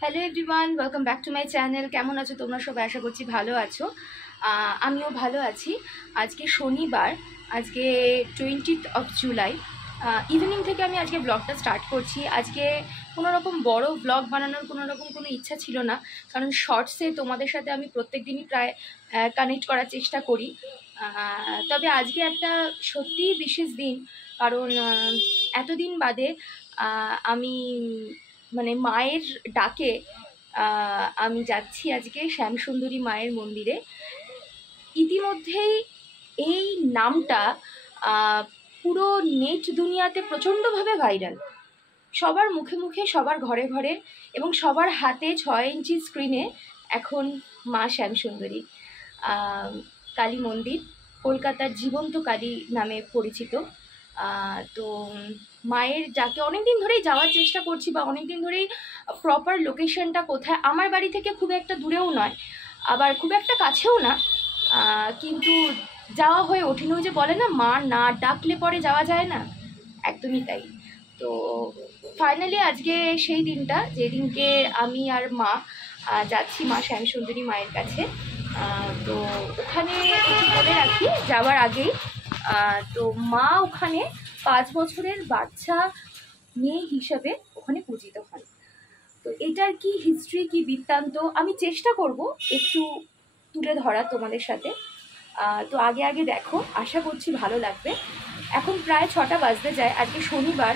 Hello everyone, welcome back to my channel. কেমন আছো তোমরা সবাই? আশা করছি ভালো আছো। আমিও ভালো আছি। আজকে শনিবার, আজকে 20th অফ জুলাই ইভিনিং থেকে আমি আজকে ব্লগটা স্টার্ট করছি। আজকে কোনো রকম বড় ব্লগ বানানোর কোনো ইচ্ছা ছিল না, কারণ শর্টসে তোমাদের সাথে আমি প্রত্যেক দিনই প্রায় কানেক্ট করার চেষ্টা করি। তবে আজকে একটা সত্যিই বিশেষ দিন, কারণ এতদিন বাদে আমি মানে মায়ের ডাকে আমি যাচ্ছি আজকে শ্যামসুন্দরী মায়ের মন্দিরে। ইতিমধ্যেই এই নামটা পুরো নেট দুনিয়াতে প্রচণ্ডভাবে ভাইরাল, সবার মুখে মুখে, সবার ঘরে ঘরে এবং সবার হাতে 6 ইঞ্চি স্ক্রিনে এখন মা শ্যামসুন্দরী কালী মন্দির, কলকাতার জীবন্ত কালী নামে পরিচিত। তো মায়ের যাকে অনেকদিন ধরেই যাওয়ার চেষ্টা করছি, বা অনেকদিন ধরেই প্রপার লোকেশনটা কোথায়, আমার বাড়ি থেকে খুব একটা দূরেও নয়, আবার খুব একটা কাছেও না, কিন্তু যাওয়া হয়ে ওঠেনি। ওই যে বলে না, মা না ডাকলে পরে যাওয়া যায় না, একদমই তাই। তো ফাইনালি আজকে সেই দিনটা, যেদিনকে আমি আর মা যাচ্ছি মা শ্যামসুন্দরী মায়ের কাছে। তো ওখানে একটু বলে রাখি যাওয়ার আগেই, তো মা ওখানে 5 বছরের বাচ্চা মেয়ে হিসাবে ওখানে পূজিত হন। তো এটার কি হিস্ট্রি, কি বৃত্তান্ত আমি চেষ্টা করব একটু তুলে ধরা তোমাদের সাথে। তো আগে আগে দেখো, আশা করছি ভালো লাগবে। এখন প্রায় 6টা বাজতে যায়, আজকে শনিবার,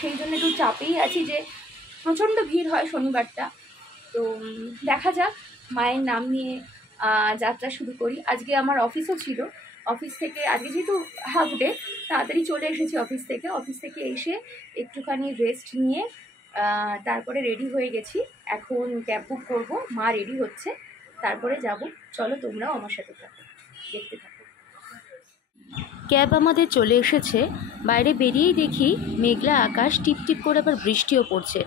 সেই জন্য একটু চাপেই আছি যে প্রচণ্ড ভিড় হয় শনিবারটা। তো দেখা যাক, মায়ের নাম নিয়ে যাত্রা শুরু করি। আজকে আমার অফিসও ছিল, অফিস থেকে আজকে যেহেতু হাফ ডে, তাড়াতাড়ি চলে এসেছি অফিস থেকে এসে একটুখানি রেস্ট নিয়ে তারপরে রেডি হয়ে গেছি। এখন ক্যাব বুক করবো, মা রেডি হচ্ছে, তারপরে যাব। চলো তোমরাও আমার সাথে থাকো, দেখতে থাকো। ক্যাব আমাদের চলে এসেছে। বাইরে বেরিয়েই দেখি মেঘলা আকাশ, টিপ টিপ করে আবার বৃষ্টিও পড়ছে,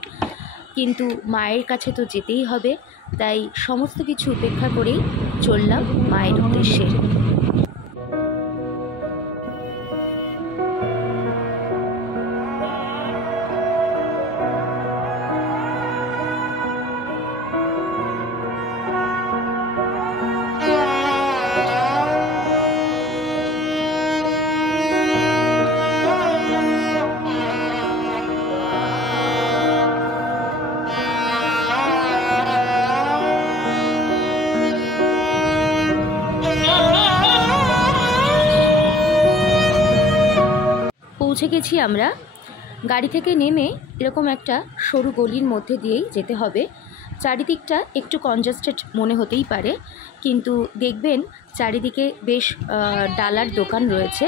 কিন্তু মায়ের কাছে তো যেতেই হবে, তাই সমস্ত কিছু উপেক্ষা করেই চললাম মায়ের উদ্দেশ্যে। পৌঁছে গেছি আমরা। গাড়ি থেকে নেমে এরকম একটা সরু গলির মধ্যে দিয়েই যেতে হবে। চারিদিকটা একটু কনজাস্টেড মনে হতেই পারে, কিন্তু দেখবেন চারিদিকে বেশ ডালার দোকান রয়েছে।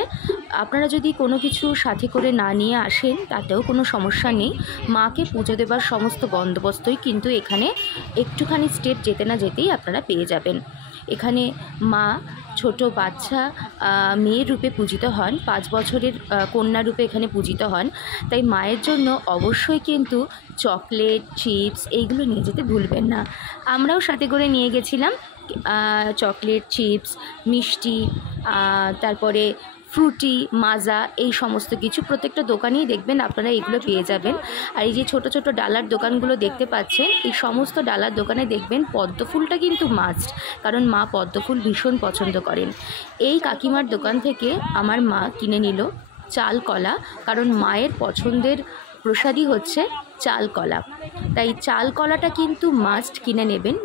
আপনারা যদি কোনো কিছু সাথে করে না নিয়ে আসেন তাতেও কোনো সমস্যা নেই। মাকে পুজো দেবার সমস্ত বন্দোবস্তই কিন্তু এখানে একটুখানি স্টেপ যেতে না যেতেই আপনারা পেয়ে যাবেন। এখানে মা ছোট বাচ্চা মেয়ের রূপে পূজিত হন, 5 বছরের কন্যা রূপে এখানে পূজিত হন। তাই মায়ের জন্য অবশ্যই কিন্তু চকলেট, চিপস এইগুলো নিয়ে যেতে ভুলবেন না। আমরাও সাথে করে নিয়ে গেছিলাম চকলেট, চিপস, মিষ্টি, তারপরে ফ্রুটি, মাজা, এই সমস্ত কিছু প্রত্যেকটা দোকানেই দেখবেন আপনারা এগুলো পেয়ে যাবেন। আর এই যে ছোট ছোট ডালার দোকানগুলো দেখতে পাচ্ছেন, এই সমস্ত ডালার দোকানে দেখবেন পদ্ম ফুলটা কিন্তু মাস্ট, কারণ মা পদ্ম ফুল ভীষণ পছন্দ করেন। এই কাকিমার দোকান থেকে আমার মা কিনে নিল চাল কলা, কারণ মায়ের পছন্দের প্রসাদই হচ্ছে চাল কলা, তাই চাল কলাটা কিন্তু মাস্ট কিনে নেবেন।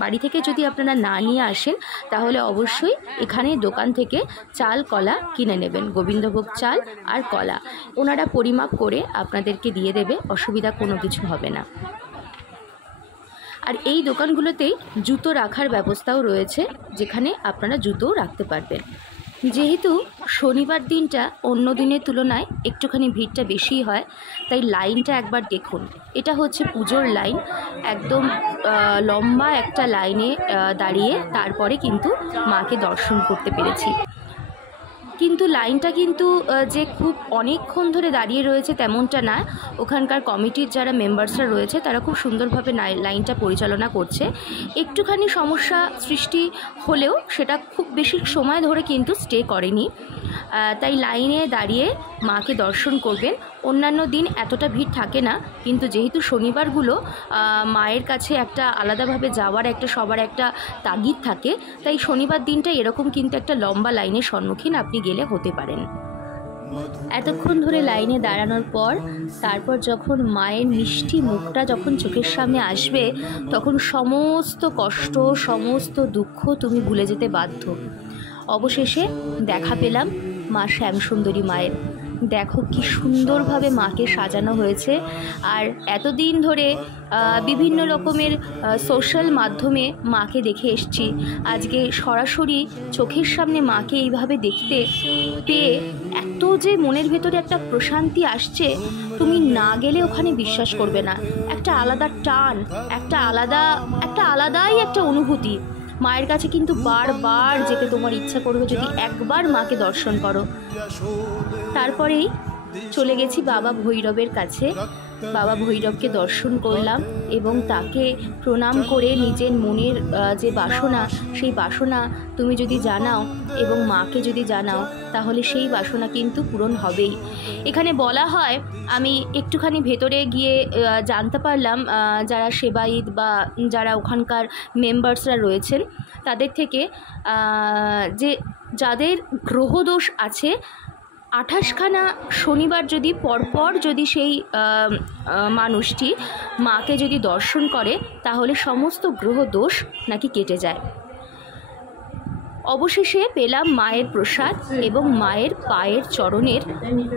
বাড়ি থেকে যদি আপনারা না নিয়ে আসেন তাহলে অবশ্যই এখানে দোকান থেকে চাল কলা কিনে নেবেন। গোবিন্দভোগ চাল আর কলা ওনারা পরিমাপ করে আপনাদেরকে দিয়ে দেবে, অসুবিধা কোনো কিছু হবে না। আর এই দোকানগুলোতেই জুতো রাখার ব্যবস্থাও রয়েছে, যেখানে আপনারা জুতোও রাখতে পারবেন। যেহেতু শনিবার দিনটা অন্য দিনের তুলনায় একটুখানি ভিড়টা বেশি হয়, তাই লাইনটা একবার দেখুন। এটা হচ্ছে পুজোর লাইন, একদম লম্বা একটা লাইনে দাঁড়িয়ে তারপরে কিন্তু মাকে দর্শন করতে পেরেছি। কিন্তু লাইনটা কিন্তু যে খুব অনেকক্ষণ ধরে দাঁড়িয়ে রয়েছে তেমনটা না। ওখানকার কমিটির যারা মেম্বার্সরা রয়েছে তারা খুব সুন্দরভাবে লাইনটা পরিচালনা করছে। একটুখানি সমস্যা সৃষ্টি হলেও সেটা খুব বেশি সময় ধরে কিন্তু স্টে করেনি। তাই লাইনে দাঁড়িয়ে মাকে দর্শন করবেন, অন্যান্য দিন এতটা ভিড় থাকে না, কিন্তু যেহেতু শনিবারগুলো মায়ের কাছে একটা আলাদাভাবে যাওয়ার একটা সবার একটা তাগিদ থাকে, তাই শনিবার দিনটা এরকম কিন্তু একটা লম্বা লাইনের সম্মুখীন আপনি গেলে হতে পারেন। এতক্ষণ ধরে লাইনে দাঁড়ানোর পর তারপর যখন মায়ের মিষ্টি মুখটা যখন চোখের সামনে আসবে, তখন সমস্ত কষ্ট, সমস্ত দুঃখ তুমি ভুলে যেতে বাধ্য। অবশেষে দেখা পেলাম মা শ্যামসুন্দরী মায়ের। দেখো কি সুন্দরভাবে মাকে সাজানো হয়েছে। আর এতদিন ধরে বিভিন্ন রকমের সোশ্যাল মাধ্যমে মাকে দেখে এসছি, আজকে সরাসরি চোখের সামনে মাকে এইভাবে দেখতে পেয়ে এত যে মনের ভেতরে একটা প্রশান্তি আসছে, তুমি না গেলে ওখানে বিশ্বাস করবে না। একটা আলাদা টান, একটা আলাদাই একটা অনুভূতি। মায়ের কাছে কিন্তু বারবার যেতে তোমার ইচ্ছা করবে যদি একবার মাকে দর্শন করো। তারপরেই চলে গেছি বাবা ভৈরবের কাছে। বাবা ভৈরবকে দর্শন করলাম এবং তাকে প্রণাম করে নিজের মনের যে বাসনা, সেই বাসনা তুমি যদি জানাও এবং মাকে যদি জানাও, তাহলে সেই বাসনা কিন্তু পূরণ হবেই। এখানে বলা হয়, আমি একটুখানি ভেতরে গিয়ে জানতে পারলাম যারা সেবায়িত বা যারা ওখানকার মেম্বার্সরা রয়েছেন তাদের থেকে, যে যাদের গ্রহদোষ আছে 28খানা শনিবার যদি পরপর যদি সেই মানুষটি মাকে যদি দর্শন করে, তাহলে সমস্ত গ্রহ দোষ নাকি কেটে যায়। অবশেষে পেলাম মায়ের প্রসাদ এবং মায়ের পায়ের চরণের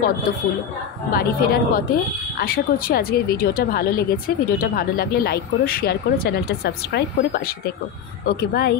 পদ্মফুল। বাড়ি ফেরার পথে আশা করছি আজকের ভিডিওটা ভালো লেগেছে। ভিডিওটা ভালো লাগলে লাইক করো, শেয়ার করো, চ্যানেলটা সাবস্ক্রাইব করে পাশে থেকো। ওকে, বাই।